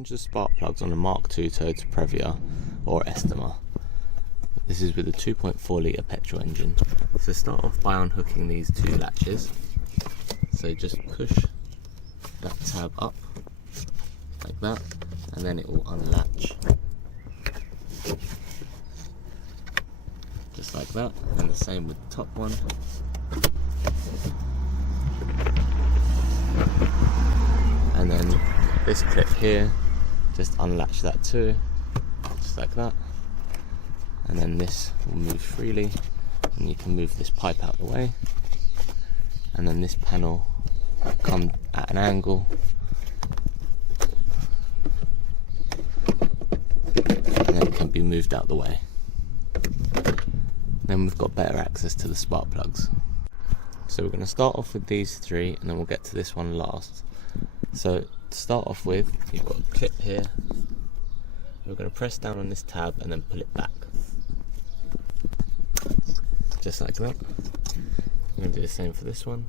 change the spark plugs on a Mark II Toyota Previa or Estima. This is with a 2.4 litre petrol engine. So start off by unhooking these two latches. So just push that tab up like that, and then it will unlatch. Just like that, and the same with the top one. And then this clip here, just unlatch that too, just like that. And then this will move freely, and you can move this pipe out the way. And then this panel will come at an angle. And then it can be moved out the way. Then we've got better access to the spark plugs. So we're going to start off with these three, and then we'll get to this one last. So to start off with, you've got a clip here. We're going to press down on this tab and then pull it back. Just like that. I'm going to do the same for this one.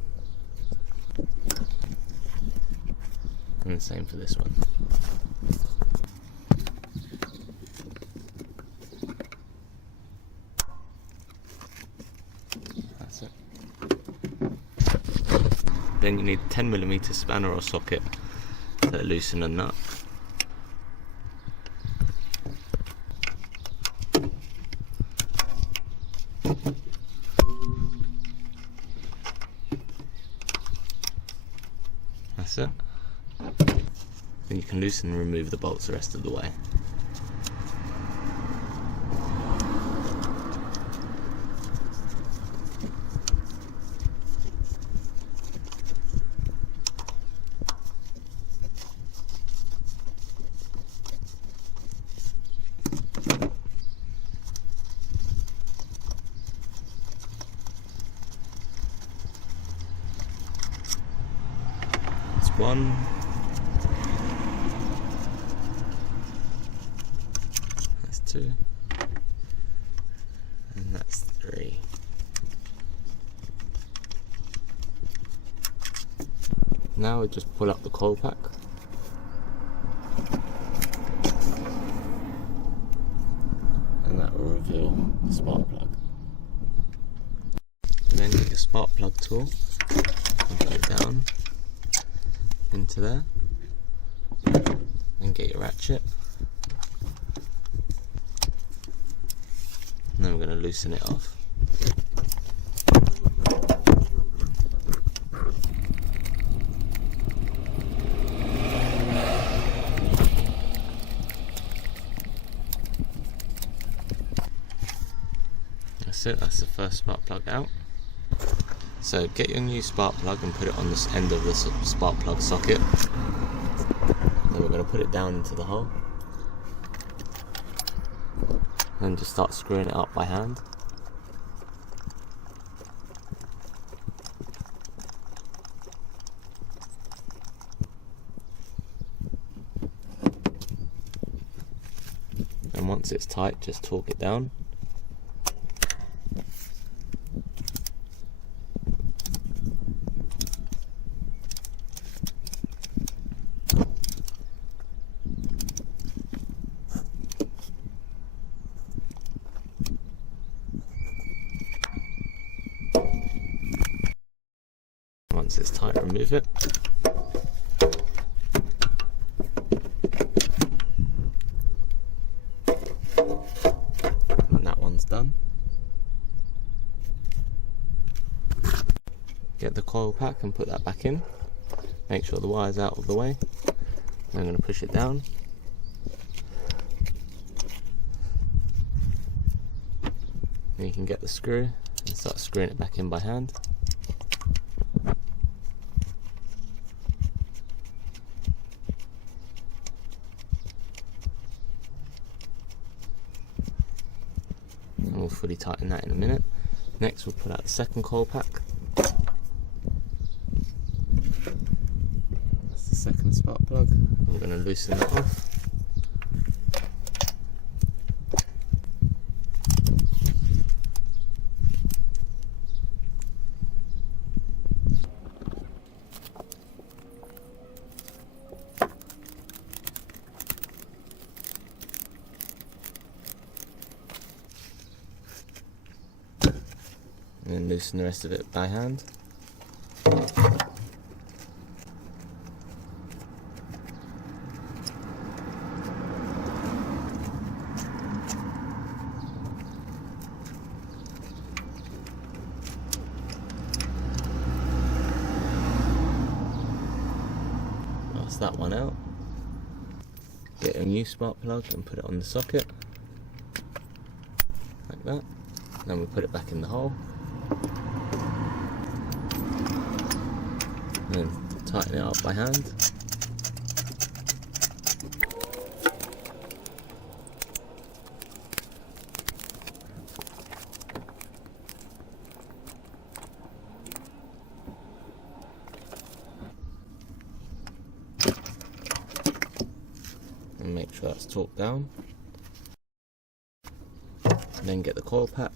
And the same for this one. That's it. Then you need a 10mm spanner or socket to loosen a nut. That's it. Then you can loosen and remove the bolts the rest of the way. One, that's two, and that's three. Now we just pull up the coil pack, and that will reveal the spark plug. And then get your spark plug tool and put it down into there, and get your ratchet, and then we're going to loosen it off. That's it, that's the first spark plug out. So get your new spark plug and put it on this end of the spark plug socket. Then we're going to put it down into the hole. And just start screwing it up by hand. And once it's tight, just torque it down. Once it's tight, remove it. And that one's done. Get the coil pack and put that back in. Make sure the wire's out of the way. I'm going to push it down. And you can get the screw and start screwing it back in by hand. And we'll fully tighten that in a minute. Next we'll pull out the second coil pack. That's the second spark plug. We're going to loosen that off. and then loosen the rest of it by hand. That's that one out. Get a new spark plug and put it on the socket, like that. Then we put it back in the hole. And then tighten it up by hand. And make sure that's torqued down. And then get the coil pack.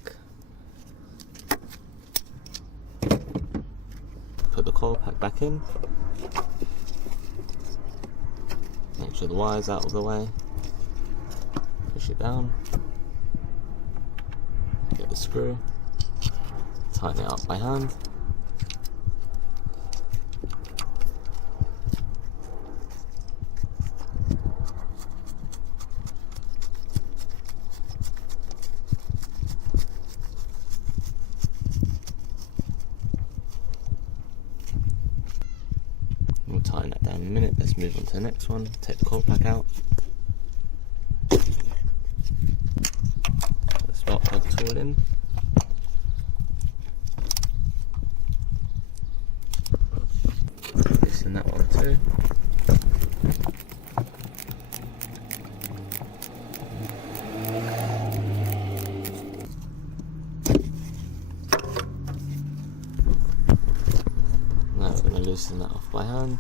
Put the coil pack back in. Make sure the wire's out of the way. Push it down. Get the screw. Tighten it up by hand. We'll tighten that down in a minute. Let's move on to the next one. Take the coil pack out. Put the spark plug tool in. Loosen that one too. Now we're going to loosen that off by hand.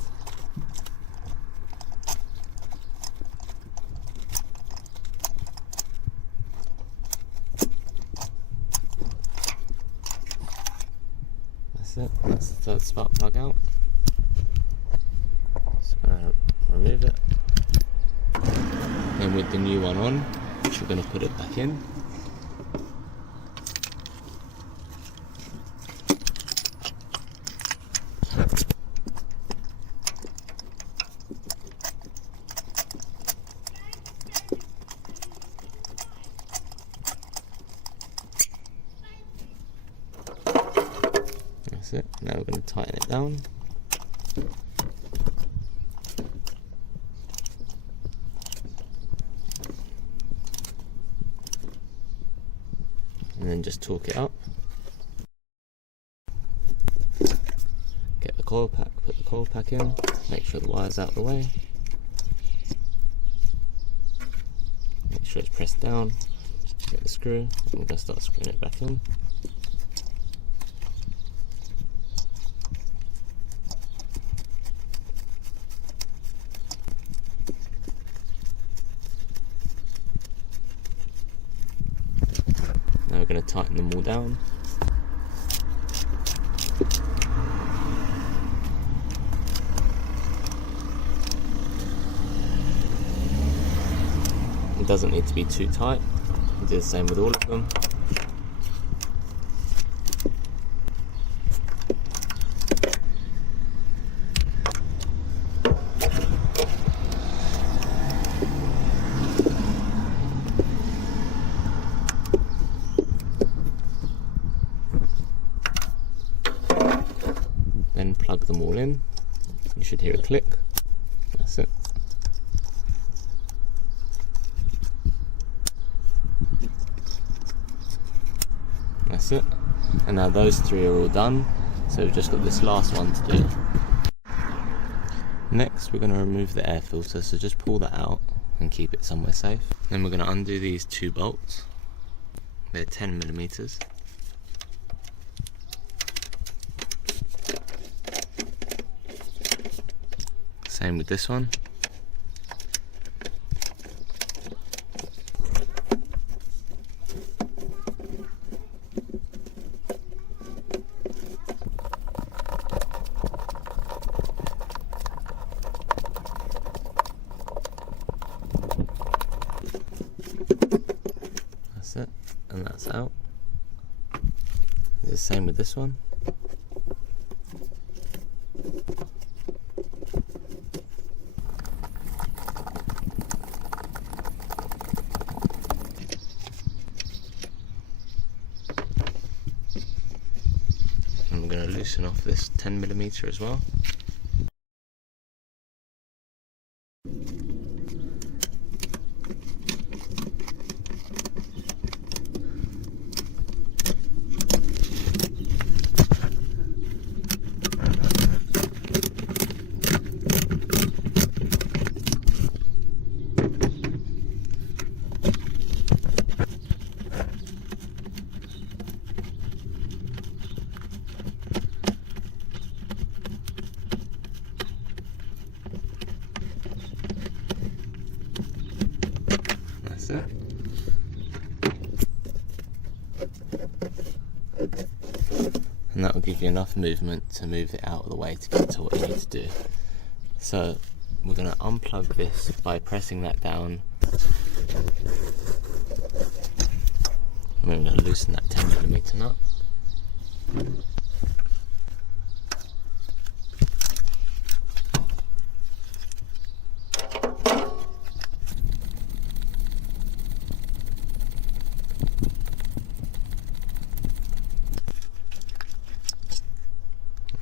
That's it, that's the third spark plug out. Just going to remove it. Then with the new one on, we're going to put it back in. That's it. Now we're going to tighten it down. And then just torque it up. Get the coil pack, put the coil pack in, make sure the wire's out of the way. Make sure it's pressed down. Get the screw, and we're going to start screwing it back in. Now we're going to tighten them all down. It doesn't need to be too tight. We'll do the same with all of them. Then plug them all in. You should hear a click. That's it. That's it. And now those three are all done. So we've just got this last one to do. Next we're going to remove the air filter, so just pull that out and keep it somewhere safe. Then we're going to undo these two bolts. They're 10mm. Same with this one. That's it, and that's out. Do the Same with this one. And we're going to loosen off this 10mm as well. That's it. And that will give you enough movement to move it out of the way to get to what you need to do. So we're going to unplug this by pressing that down, and then we're going to loosen that 10mm nut.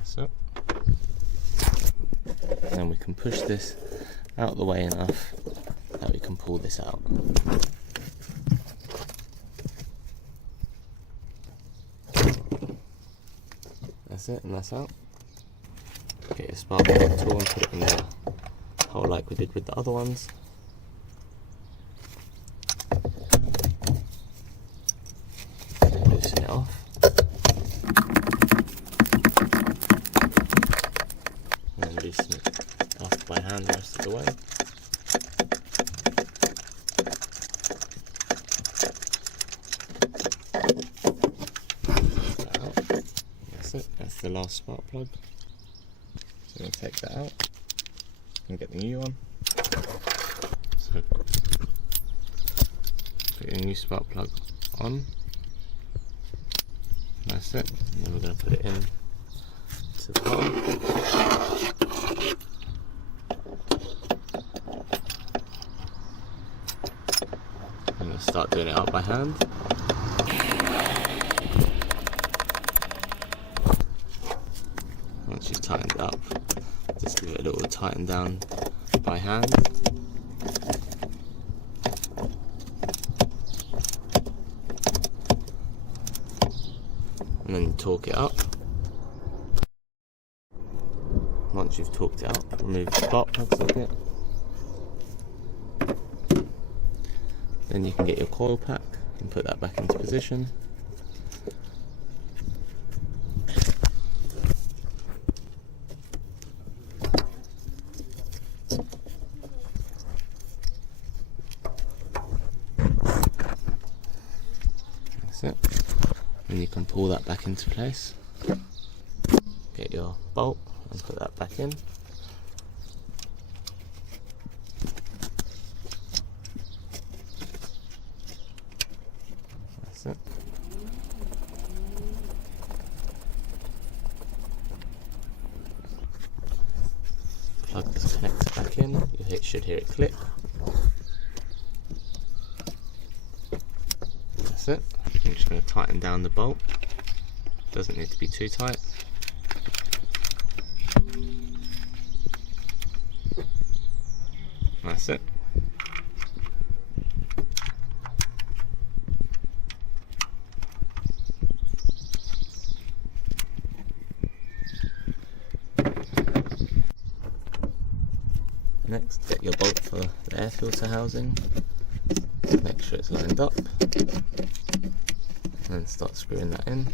So, and then we can push this out of the way enough that we can pull this out. That's it, and that's out. Get your spark plug tool and put it in the hole like we did with the other ones. Loosen it off. Loosen it off by hand the rest of the way. That out. That's it, that's the last spark plug. So we'll take that out and get the new one. So put your new spark plug on. That's it, and then we're going to put it in to the hole. I'm going to start doing it out by hand. Once you've tightened it up, just give it a little tighten down by hand. And then you torque it up. Once you've torqued it up, remove the spark plug socket. Then you can get your coil pack and put that back into position. That's it. Then you can pull that back into place. Get your bolt and put that back in. That's it. Plug this connector back in. You should hear it click. That's it. I'm just going to tighten down the bolt. Doesn't need to be too tight. That's it. Next, get your bolt for the air filter housing. Make sure it's lined up. And then start screwing that in.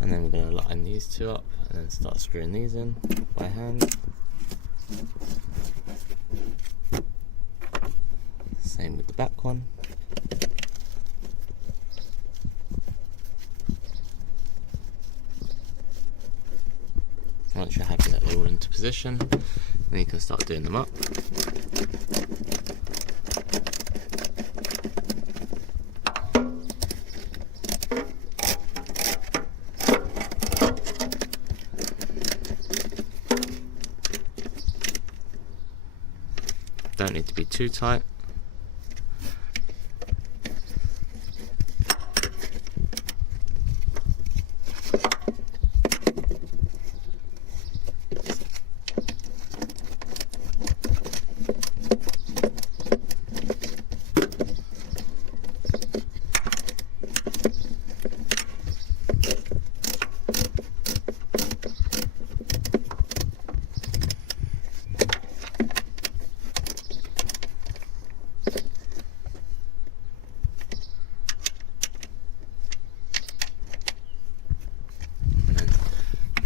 And then we're going to line these two up and then start screwing these in by hand. Same with the back one. Once you're happy that they're all into position, then you can start doing them up. don't need to be too tight.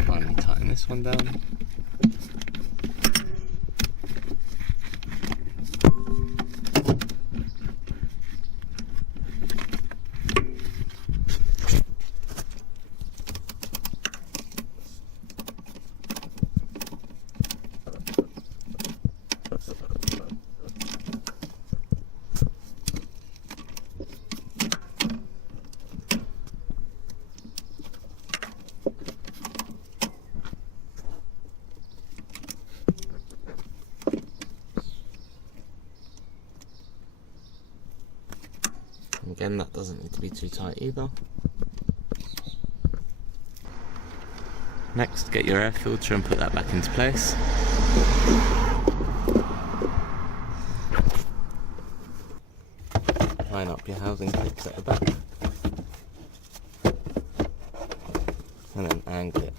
Finally tighten this one down. Again, that doesn't need to be too tight either. Next, get your air filter and put that back into place. Line up your housing clips at the back. And then angle it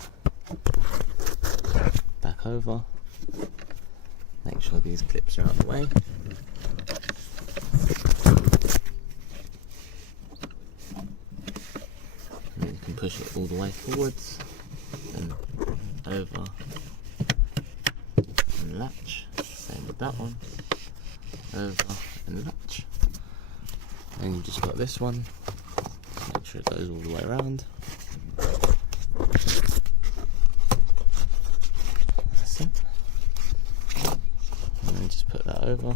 back over. Make sure these clips are out of the way. Push it all the way forwards and over and latch. Same with that one. Over and latch. And you just got this one. Make sure it goes all the way around. That's it. And then just put that over.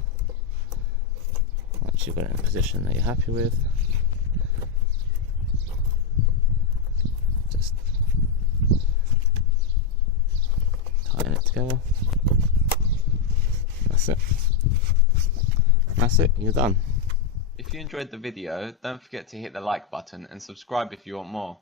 Once you've got it in a position that you're happy with. Tighten it together. That's it, you're done. If you enjoyed the video, don't forget to hit the like button and subscribe if you want more.